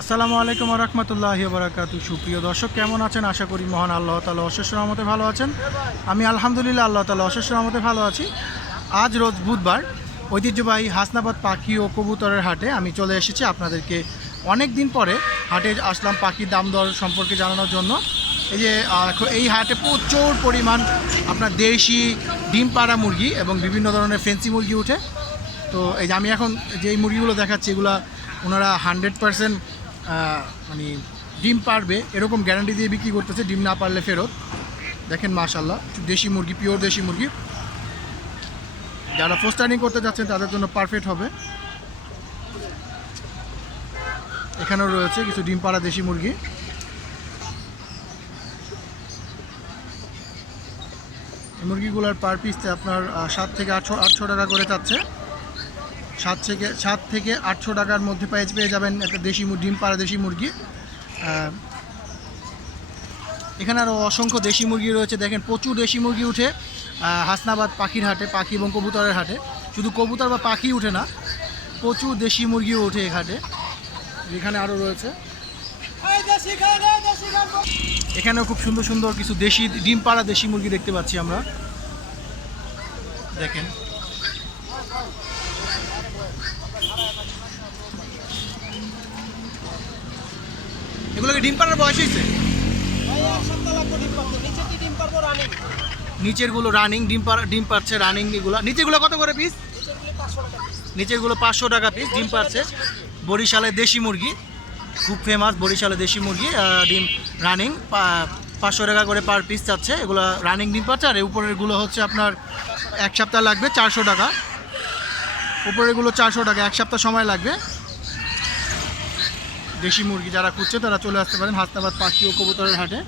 আসসালামু আলাইকুম ওয়া রাহমাতুল্লাহি ওয়া বারাকাতুহু। সুপ্রিয় দর্শক, কেমন আছেন? আশা করি মহান আল্লাহ তাআলা অশেষ রহমতে ভালো আছেন। আমি আলহামদুলিল্লাহ আল্লাহ তাআলা অশেষ রহমতে ভালো আছি। আজ রোজ বুধবার, ঐতিহ্যবাহী হাসনাবাদ পাখি ও কবুতরের হাটে আমি চলে এসেছি আপনাদেরকে অনেক দিন পরে হাটে আসলাম পাখির দাম দর সম্পর্কে জানানোর জন্য। এই যে এই হাটে প্রচুর পরিমাণ আপনার দেশি ডিম পাড়া মুরগি এবং বিভিন্ন ধরনের ফেন্সি মুরগি উঠে। তো এই যে আমি এখন যেই মুরগিগুলো দেখাচ্ছি এগুলো ওনারা 100% মানে ডিম পারবে এরকম গ্যারান্টি দিয়ে বিক্রি করতেছে, ডিম না পারলে ফেরত। দেখেন মাশাল্লাহ, দেশি মুরগি, পিওর দেশি মুরগি। যারা পোস্টারিং করতে যাচ্ছেন তাদের জন্য পারফেক্ট হবে। এখানেও রয়েছে কিছু ডিম পাড়া দেশি মুরগি। এই মুরগিগুলোর পার পিসতে আপনার 7 থেকে 800 টাকা করে চাচ্ছে। 7 থেকে 800 টাকার মধ্যে পেয়ে যাবেন একটা দেশি ডিম পাড়া দেশি মুরগি। এখানে আরও অসংখ্য দেশি মুরগি রয়েছে। দেখেন প্রচুর দেশি মুরগি উঠে হাসনাবাদ পাখির হাটে, পাখি এবং কবুতরের হাটে। শুধু কবুতর বা পাখি উঠে না, প্রচুর দেশি মুরগিও ওঠে এই হাটে। এখানে আরও রয়েছে, এখানেও খুব সুন্দর সুন্দর কিছু দেশি ডিম পাড়া দেশি মুরগি দেখতে পাচ্ছি আমরা। দেখেন এগুলোকে ডিম পাড়ার বয়স হয়েছে? নিচেরগুলো রানিং ডিম পাচ্ছে রানিং। এগুলো নিচেরগুলো কত করে পিস? নিচেরগুলো 500 টাকা পিস ডিম পাচ্ছে। বরিশালের দেশি মুরগি, খুব ফেমাস বরিশালের দেশি মুরগি। ডিম রানিং 500 টাকা করে পার পিস চাচ্ছে। এগুলো রানিং ডিম পাচ্ছে। আর উপরেরগুলো হচ্ছে আপনার 1 সপ্তাহ লাগবে, 400 টাকা। উপরেরগুলো 400 টাকা, 1 সপ্তাহ সময় লাগবে। দেশি মুরগি যারা খুঁজছে তারা চলে আসতে পারেন হাসনাবাদ পাখি ও কবুতরের হাটে।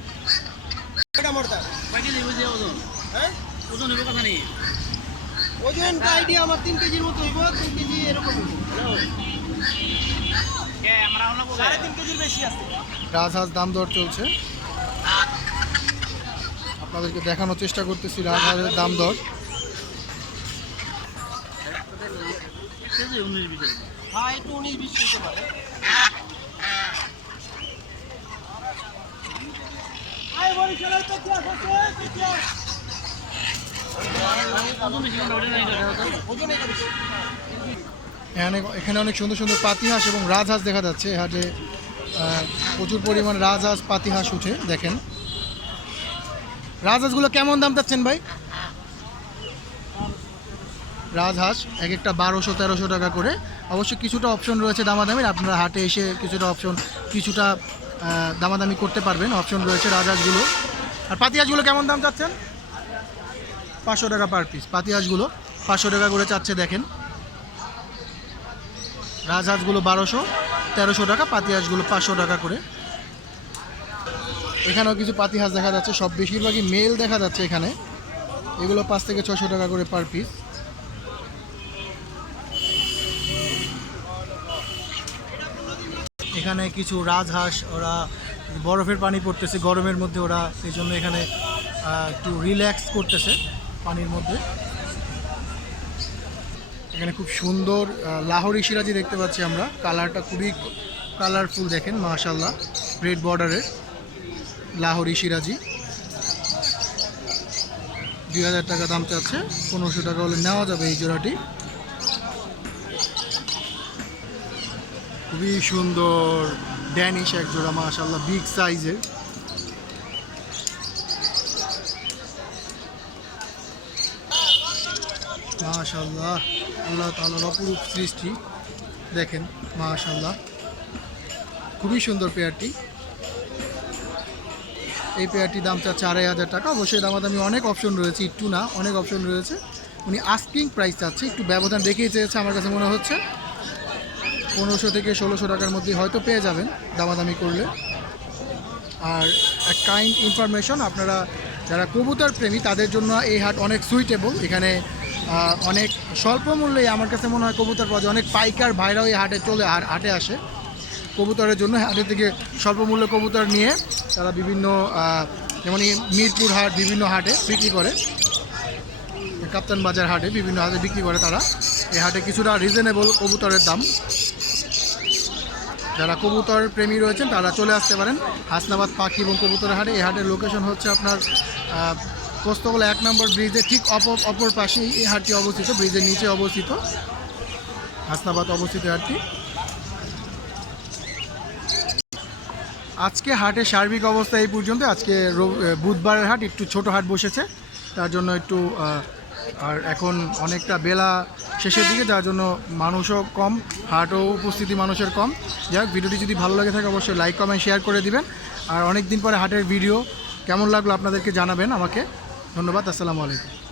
ওজন আইডিয়া আমার 3 কেজির মতো হইব, 3 কেজি এরকম হইব। 3.5 কেজির বেশি আছে। রাজহাঁস দাম দর চলছে, আপনাদেরকে দেখানোর চেষ্টা করতেছি রাজহাঁসের দাম দর। হ্যাঁ, একটু 19-20 হতে পারে। এখানে অনেক সুন্দর সুন্দর পাতিহাঁস এবং রাজহাঁস দেখা যাচ্ছে। হাটে প্রচুর পরিমাণ রাজহাঁস পাতিহাঁস উঠে। দেখেন রাজহাঁসগুলো কেমন দাম চাচ্ছেন ভাই? রাজহাঁস এক একটা 1200-1300 টাকা করে। অবশ্যই কিছুটা অপশন রয়েছে দামাদামির, আপনারা হাটে এসে কিছুটা দামাদামি করতে পারবেন, অপশন রয়েছে রাজহাঁসগুলো। আর পাতিহাঁসগুলো কেমন দাম চাচ্ছেন? 500 টাকা পার পিস। পাতিহাঁসগুলো 500 টাকা করে চাচ্ছে। দেখেন রাজহাঁসগুলো 1200-1300 টাকা, পাতিহাঁসগুলো 500 টাকা করে। এখানেও কিছু পাতিহাঁস দেখা যাচ্ছে, সব বেশিরভাগই মেল দেখা যাচ্ছে এখানে। এগুলো 5 থেকে 600 টাকা করে পার পিস। এখানে কিছু রাজহাঁস, ওরা বরফের পানি পড়তেছে গরমের মধ্যে, ওরা এই জন্য এখানে একটু রিল্যাক্স করতেছে পানির মধ্যে। এখানে খুব সুন্দর লাহোরি সিরাজি দেখতে পাচ্ছি আমরা। কালারটা খুবই কালারফুল, দেখেন মাশাআল্লাহ। রেড বর্ডারের লাহোরি সিরাজি 2000 টাকা দাম চাচ্ছে। 1500 টাকা হলে নেওয়া যাবে এই জোড়াটি। খুবই সুন্দর ড্যানিশ এক জোড়া মাশাআল্লাহ, বিগ সাইজের। মাশাআল্লাহ, আল্লাহ তাআলার অপরূপ সৃষ্টি। দেখেন মাশাআল্লাহ, খুবই সুন্দর পেয়ারটি। এই পেয়ারটির দাম চাচ্ছে 2500 টাকা। অবশ্যই দামাদামি অনেক অপশন রয়েছে, একটু না অনেক অপশন রয়েছে। উনি আস্কিং প্রাইস চাচ্ছে, একটু ব্যবধান রেখেই চেয়েছে আমার কাছে মনে হচ্ছে। 1500 থেকে 1600 টাকার মধ্যে হয়তো পেয়ে যাবেন দামাদামি করলে। আর এক কাইন্ড ইনফরমেশন, আপনারা যারা কবুতর প্রেমী তাদের জন্য এই হাট অনেক সুইটেবল। এখানে অনেক স্বল্প মূল্যে আমার কাছে মনে হয় কবুতর পাওয়া যায়। অনেক পাইকার ভাইরাও এই হাটে আসে কবুতরের জন্য। হাটে থেকে স্বল্প মূল্যে কবুতর নিয়ে তারা বিভিন্ন যেমন মিরপুর হাট, বিভিন্ন হাটে বিক্রি করে। কাপ্তান বাজার হাটে বিভিন্ন হাটে বিক্রি করে তারা। এই হাটে কিছুটা রিজনেবল কবুতরের দাম। যারা কবুতর প্রেমী রয়েছেন তারা চলে আসতে পারেন হাসনাবাদ পাখি এবং কবুতরের হাটে। এই হাটের লোকেশন হচ্ছে আপনার পোস্তগোলা 1 নম্বর ব্রিজের ঠিক অপর পাশেই এই হাটটি অবস্থিত, ব্রিজের নিচে অবস্থিত হাসনাবাদ অবস্থিত হাটটি। আজকে হাটের সার্বিক অবস্থা এই পর্যন্ত। আজকে বুধবারের হাট, একটু ছোট হাট বসেছে, তার জন্য একটু আর এখন অনেকটা বেলা শেষের দিকে, যার জন্য মানুষও কম, হাটও উপস্থিতি মানুষের কম। যাই হোক, ভিডিওটি যদি ভালো লাগে থাকে অবশ্যই লাইক কমেন্ট শেয়ার করে দিবেন। আর অনেক দিন পরে হাটের ভিডিও কেমন লাগলো আপনাদেরকে জানাবেন আমাকে। ধন্যবাদ, আসসালামু আলাইকুম।